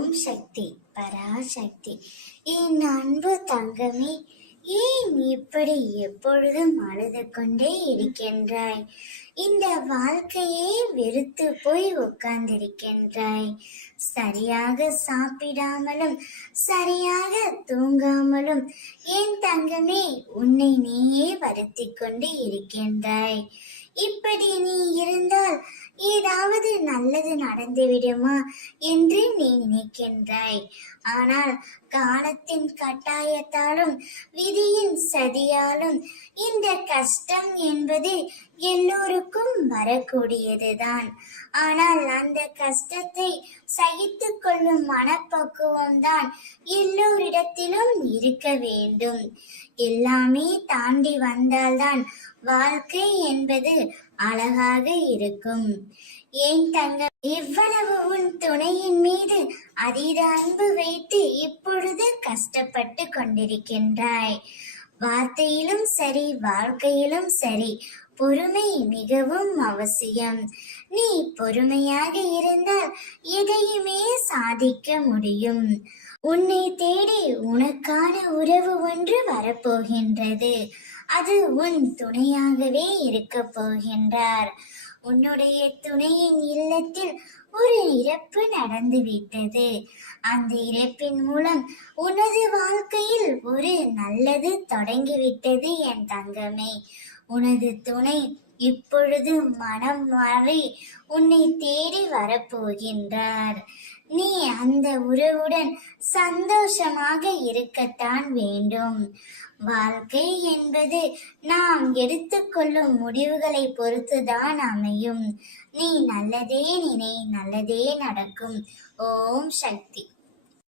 ஓம் சக்தி பராசக்தி. என் அன்பு தங்கமே, ஏன் இப்படி எப்பொழுதும் அழுது கொண்டே இருக்கின்றாய்? இந்த வாழ்க்கையே வெறுத்து போய் உட்கார்ந்திருக்கின்றாய். சரியாக சாப்பிடாமலும் சரியாக தூங்காமலும் என் தங்கமே உன்னை நீயே வருத்தி கொண்டு இருக்கின்றாய். இப்படி நீ இருந்தால் ஏதாவது நல்லது நடந்துவிடுமா என்று நீ நினைக்கின்றாய். ஆனால் காலத்தின் கட்டாயத்தாலும் விதியின் சதியாலும் இந்த கஷ்டம் என்பது எல்லோருக்கும் வரக்கூடியதுதான். ஆனால் அந்த கஷ்டத்தை சகித்து கொள்ளும் மனப்பக்குவம் தான் எல்லோரிடத்திலும் இருக்க வேண்டும். எல்லாமே தாண்டி வந்தால்தான் வாழ்க்கை என்பது அழகாக இருக்கும். ஏன் தங்க, இவ்வளவு உன் துணையின் மீது அதீத அன்பு வைத்து இப்பொழுது கஷ்டப்பட்டு கொண்டிருக்கின்றாய். வார்த்தையிலும் சரி, வாழ்க்கையிலும் சரி, பொறுமை மிகவும் அவசியம். நீ பொறுமையாக இருந்தால் எதையுமே சாதிக்க முடியும். உன்னை தேடி உனக்கான உறவு ஒன்று வரப்போகின்றது. அது உன் துணையாகவே இருக்க போகின்றார். உன்னுடைய துணையின் இல்லத்தில் ஒரு இறப்பு நடந்துவிட்டது. அந்த இறப்பின் மூலம் உனது வாழ்க்கையில் ஒரு நல்லது தொடங்கிவிட்டது என் தங்கமே. உனது துணை இப்பொழுது மனம் மாறி உன்னை தேடி வரப்போகின்றார். நீ அந்த உறவுடன் சந்தோஷமாக இருக்கத்தான் வேண்டும். வாழ்க்கை என்பது நாம் எடுத்துக்கொள்ளும் முடிவுகளை பொறுத்துதான் அமையும். நீ நல்லதே நினை, நல்லதே நடக்கும். ஓம் சக்தி.